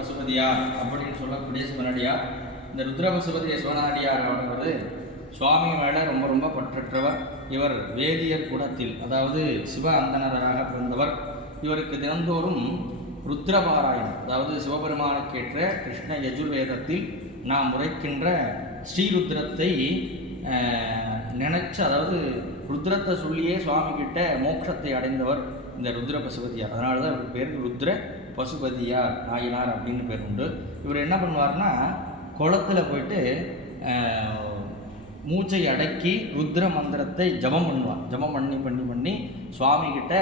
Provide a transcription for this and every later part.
பசுபதியார் அப்படின்னு சொல்லக்கூடிய சிவனடியார். இந்த ருத்ர பசுபதிய சிவனடியார் வந்து சுவாமி மேலே ரொம்ப ரொம்ப பற்றற்றவர். இவர் வேதியர் குலத்தில், அதாவது சிவ அந்தனராக பிறந்தவர். இவருக்கு தினந்தோறும் ருத்ரபாராயணம், அதாவது சிவபெருமானுக்கேற்ற கிருஷ்ண யஜுர்வேதத்தில் நாம் உரைக்கின்ற ஸ்ரீருத்ரத்தை நினைச்சு, அதாவது ருத்ரத்தை சொல்லியே சுவாமி கிட்ட மோட்சத்தை அடைந்தவர் இந்த ருத்ர பசுபதியார். அதனால தான் இவருக்கு பேர் ருத்ர பசுபதியார் நாயனார் அப்படின்னு பேர் உண்டு. இவர் என்ன பண்ணுவார்னா, குளத்தில் போயிட்டு மூச்சை அடக்கி ருத்ர மந்திரத்தை ஜபம் பண்ணுவார். ஜபம் பண்ணி சுவாமி கிட்ட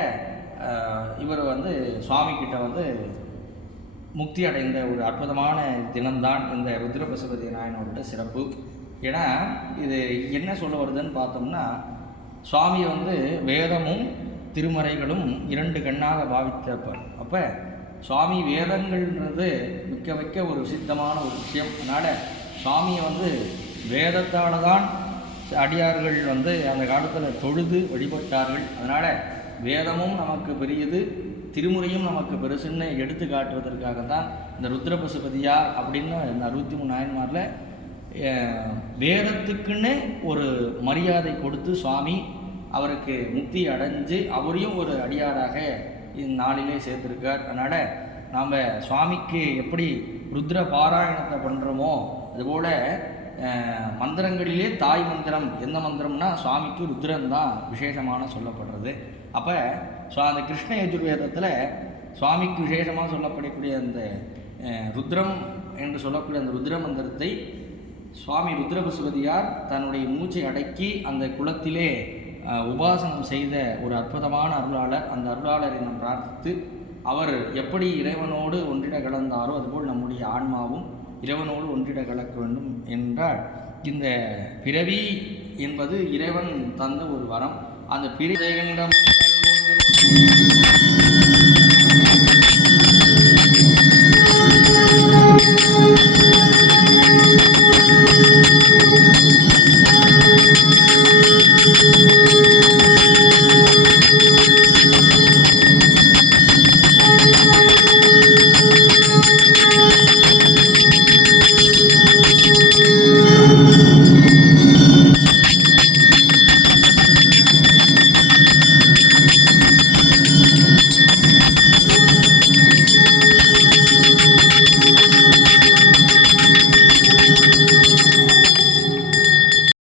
இவர் வந்து சுவாமி கிட்ட வந்து முக்தி அடைந்த ஒரு அற்புதமான தினம்தான் இந்த ருத்ர பசுபதி நாயனோட சிறப்பு. ஏன்னா இது என்ன சொல்ல வருதுன்னு பார்த்தோம்னா, சுவாமி வந்து வேதமும் திருமறைகளும் இரண்டு கண்ணாக பாவித்தப்பார். அப்போ சுவாமி வேதங்கள்ன்றது மிக்க ஒரு சித்தமான ஒரு விஷயம். அதனால் சுவாமியை வந்து வேதத்தால் தான் அடியார்கள் வந்து அந்த காலத்தில் தொழுது வழிபட்டார்கள். அதனால் வேதமும் நமக்கு பெரியது, திருமுறையும் நமக்கு பெருசுன்னு எடுத்து காட்டுவதற்காக தான் இந்த ருத்ர பசுபதியார் அப்படின்னு இந்த 63 நாயன்மாரில் வேதத்துக்குன்னு ஒரு மரியாதை கொடுத்து சுவாமி அவருக்கு முக்தி அடைஞ்சு அவரையும் ஒரு அடியாராக இந்நாளிலே சேர்த்துருக்கார். அதனால் நாம் சுவாமிக்கு எப்படி ருத்ர பாராயணத்தை பண்ணுறோமோ அதுபோல் மந்திரங்களிலே தாய் மந்திரம் எந்த மந்திரம்னா சுவாமிக்கு ருத்ரன் தான் விசேஷமான சொல்லப்படுறது. அப்போ அந்த கிருஷ்ண யஜுர்வேதத்தில் சுவாமிக்கு விசேஷமாக சொல்லப்படக்கூடிய அந்த ருத்ரம் என்று சொல்லக்கூடிய அந்த ருத்ர மந்திரத்தை சுவாமி ருத்ர பசுபதியார் தன்னுடைய மூச்சை அடக்கி அந்த குலத்திலே உபாசனம் செய்த ஒரு அற்புதமான அருளாளர். அந்த அருளாளரை நாம் பிரார்த்தித்து அவர் எப்படி இறைவனோடு ஒன்றிட கலந்தாரோ அதுபோல் நம்முடைய ஆன்மாவும் இறைவனோடு ஒன்றிட கலக்க வேண்டும் என்றால், இந்த பிறவி என்பது இறைவன் தந்த ஒரு வரம். அந்த பிறவியிடம்